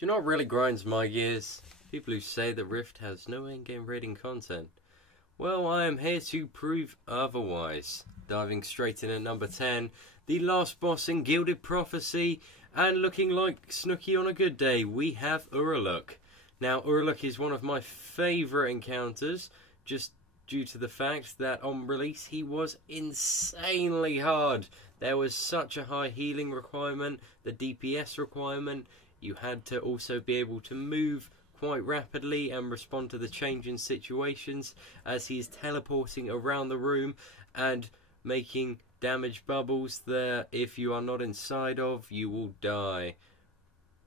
Do you know what really grinds my gears? People who say that Rift has no in-game raiding content. Well, I am here to prove otherwise. Diving straight in at number 10, the last boss in Gilded Prophecy, and looking like Snooki on a good day, we have Uraluk. Now, Uraluk is one of my favourite encounters, just due to the fact that on release he was insanely hard. There was such a high healing requirement, the DPS requirement. You had to also be able to move quite rapidly and respond to the changing situations as he's teleporting around the room and making damage bubbles that if you are not inside of, you will die.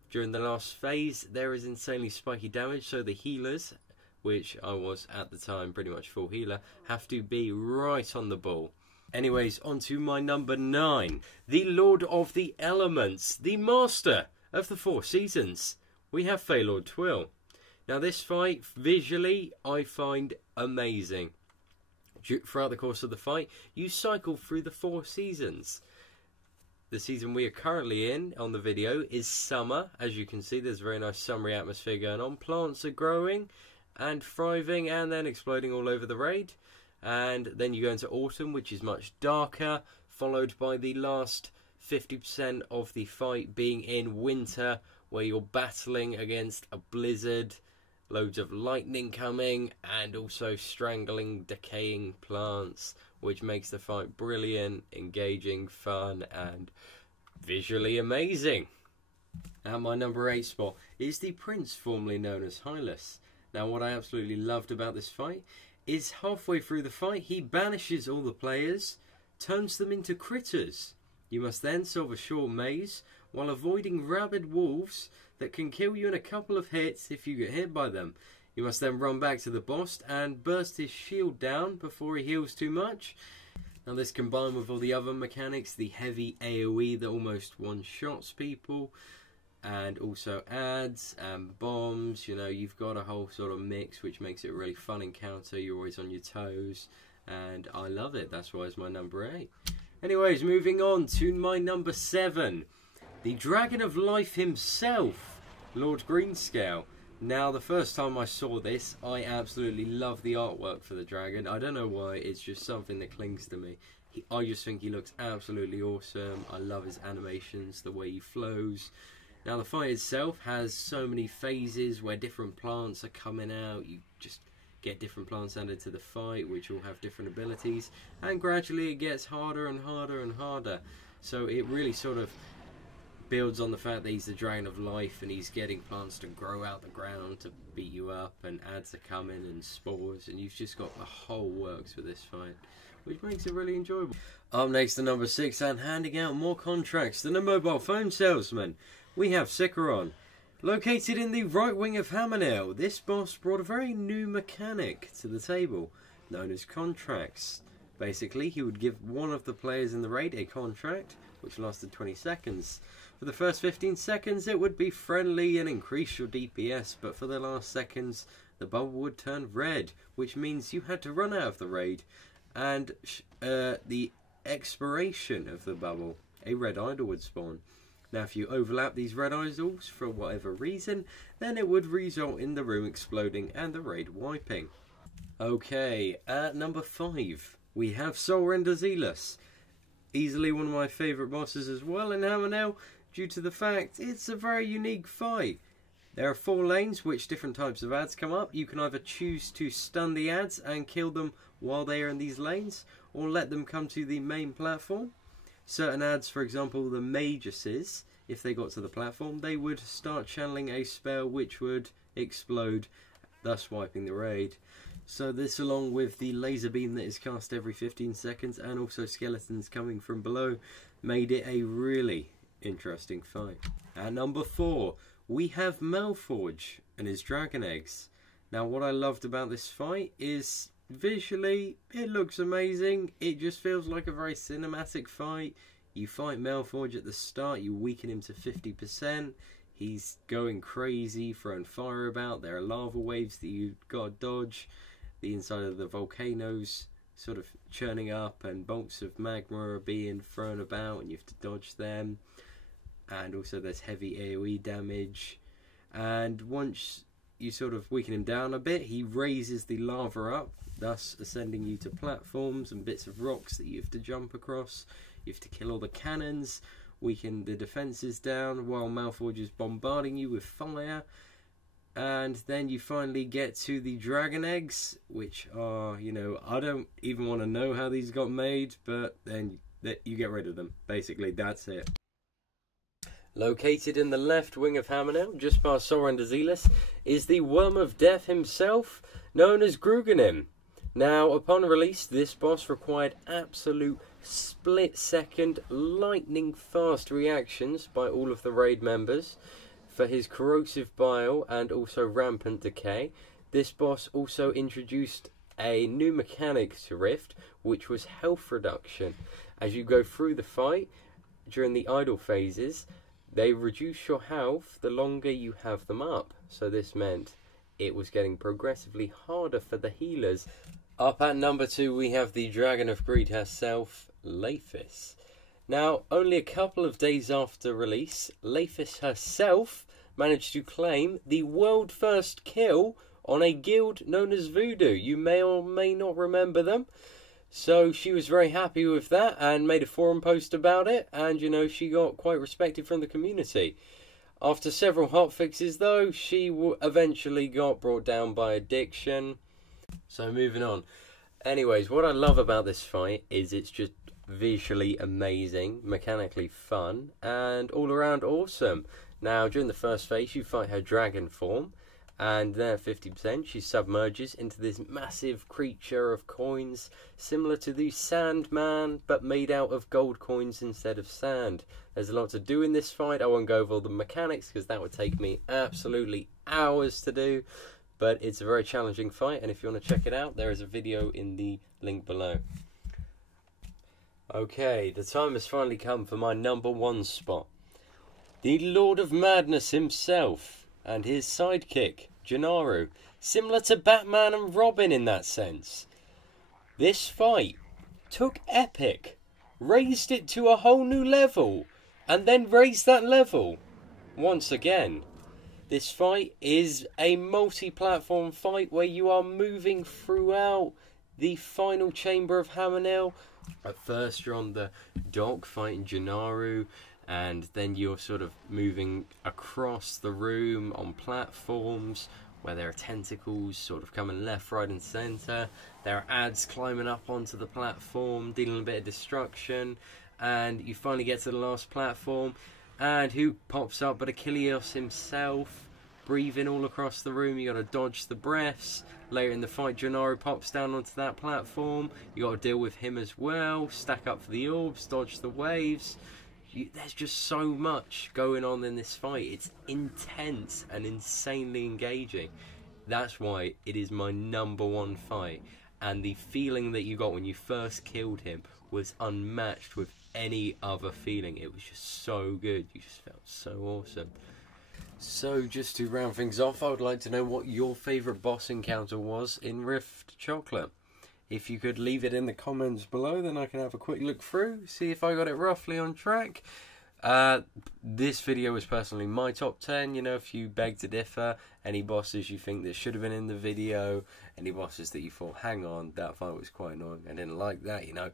During the last phase, there is insanely spiky damage, so the healers, which I was at the time pretty much full healer, have to be right on the ball. Anyways, on to my number 9, the Lord of the Elements, the Master of the Four Seasons. We have Feylord Twill. Now this fight, visually, I find amazing. Throughout the course of the fight, you cycle through the 4 seasons. The season we are currently in on the video is summer. As you can see, there's a very nice summery atmosphere going on. Plants are growing and thriving and then exploding all over the raid. And then you go into autumn, which is much darker, followed by the last 50% of the fight being in winter, where you're battling against a blizzard, loads of lightning coming, and also strangling, decaying plants, which makes the fight brilliant, engaging, fun, and visually amazing. At my number 8 spot is the Prince, formerly known as Hylas. Now, what I absolutely loved about this fight is halfway through the fight, he banishes all the players, turns them into critters. You must then solve a short maze while avoiding rabid wolves that can kill you in a couple of hits if you get hit by them. You must then run back to the boss and burst his shield down before he heals too much. Now this combined with all the other mechanics, the heavy AoE that almost one-shots people, and also ads and bombs, you know, you've got a whole sort of mix which makes it a really fun encounter. You're always on your toes, and I love it. That's why it's my number 8. Anyways, moving on to my number 7. The Dragon of Life himself, Lord Greenscale. Now, the first time I saw this, I absolutely love the artwork for the dragon. I don't know why, it's just something that clings to me. I just think he looks absolutely awesome. I love his animations, the way he flows. Now, the fight itself has so many phases where different plants are coming out. You just get different plants added to the fight, which all have different abilities. And gradually it gets harder and harder and harder. So it really sort of builds on the fact that he's the Dragon of Life and he's getting plants to grow out the ground to beat you up, and ads are coming and spores, and you've just got the whole works with this fight, which makes it really enjoyable. Up next to number 6, and handing out more contracts than a mobile phone salesman, we have Sikaron. Located in the right wing of Hammernail, this boss brought a very new mechanic to the table, known as contracts. Basically, he would give one of the players in the raid a contract, which lasted 20 seconds. For the first 15 seconds, it would be friendly and increase your DPS, but for the last seconds, the bubble would turn red, which means you had to run out of the raid. And the expiration of the bubble, a red idol would spawn. Now, if you overlap these red idols for whatever reason, then it would result in the room exploding and the raid wiping. Okay, at number 5, we have Soulrender Zealous. Easily one of my favourite bosses as well in Hammernail, due to the fact it's a very unique fight. There are 4 lanes which different types of ads come up. You can either choose to stun the ads and kill them while they are in these lanes, or let them come to the main platform. Certain ads, for example the Maguses, if they got to the platform, they would start channeling a spell which would explode, thus wiping the raid. So this, along with the laser beam that is cast every 15 seconds and also skeletons coming from below, made it a really interesting fight. At number 4, we have Malforge and his dragon eggs. Now, what I loved about this fight is visually it looks amazing. It just feels like a very cinematic fight. You fight Malforge at the start, you weaken him to 50%. He's going crazy, throwing fire about. There are lava waves that you've got to dodge. The inside of the volcanoes sort of churning up, and bolts of magma are being thrown about and you have to dodge them. And also there's heavy AoE damage. and once you sort of weaken him down a bit, he raises the lava up, thus ascending you to platforms and bits of rocks that you have to jump across. You have to kill all the cannons, weaken the defences down while Malforge is bombarding you with fire. And then you finally get to the dragon eggs, which are, you know, I don't even want to know how these got made, but then you get rid of them. Basically, that's it. Located in the left wing of Hammerknell, just past Soren Zealous, is the Worm of Death himself, known as Gruganim. Now, upon release, this boss required absolute split-second, lightning-fast reactions by all of the raid members for his corrosive bile and also rampant decay. This boss also introduced a new mechanic to Rift, which was health reduction. As you go through the fight, during the idle phases, they reduce your health the longer you have them up. So this meant it was getting progressively harder for the healers. Up at number 2 we have the Dragon of Greed herself, Leifis. Now, only a couple of days after release, Leifis herself managed to claim the world first kill on a guild known as Voodoo. You may or may not remember them. So she was very happy with that and made a forum post about it, and you know, she got quite respected from the community. After several hotfixes though, she eventually got brought down by addiction. So moving on. Anyways, what I love about this fight is it's just visually amazing, mechanically fun, and all around awesome. Now, during the first phase, you fight her dragon form, and then at 50%, she submerges into this massive creature of coins, similar to the Sandman, but made out of gold coins instead of sand. There's a lot to do in this fight. I won't go over all the mechanics, because that would take me absolutely hours to do, but it's a very challenging fight, and if you want to check it out, there is a video in the link below. Okay, the time has finally come for my number 1 spot. The Lord of Madness himself, and his sidekick, Gennaro, similar to Batman and Robin in that sense. This fight took Epic, raised it to a whole new level, and then raised that level once again. This fight is a multi-platform fight where you are moving throughout the final chamber of Hammerknell. At first you're on the dock fighting Gennaro, and then you're sort of moving across the room on platforms where there are tentacles sort of coming left, right and centre. There are ads climbing up onto the platform, dealing a bit of destruction, and you finally get to the last platform, and who pops up but Achilles himself, breathing all across the room. You got to dodge the breaths. Later in the fight, Gennaro pops down onto that platform. You got to deal with him as well, stack up for the orbs, dodge the waves. There's just so much going on in this fight. It's intense and insanely engaging. That's why it is my number 1 fight. And the feeling that you got when you first killed him was unmatched with any other feeling. It was just so good. You just felt so awesome. So just to round things off, I would like to know what your favourite boss encounter was in Rift Chocolate. If you could leave it in the comments below, then I can have a quick look through, see if I got it roughly on track. This video was personally my top 10. You know, if you beg to differ, any bosses you think that should have been in the video, any bosses that you thought, hang on, that fight was quite annoying, I didn't like that, you know,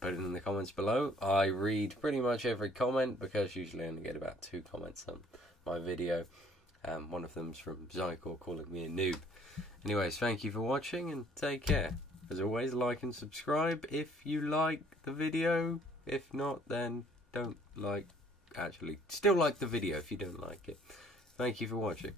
put it in the comments below. I read pretty much every comment, because usually I only get about 2 comments on my video. One of them's from Zykor calling me a noob. Anyways, thank you for watching and take care. As always, like and subscribe if you like the video. If not, then don't like. Actually, still like the video if you don't like it. Thank you for watching.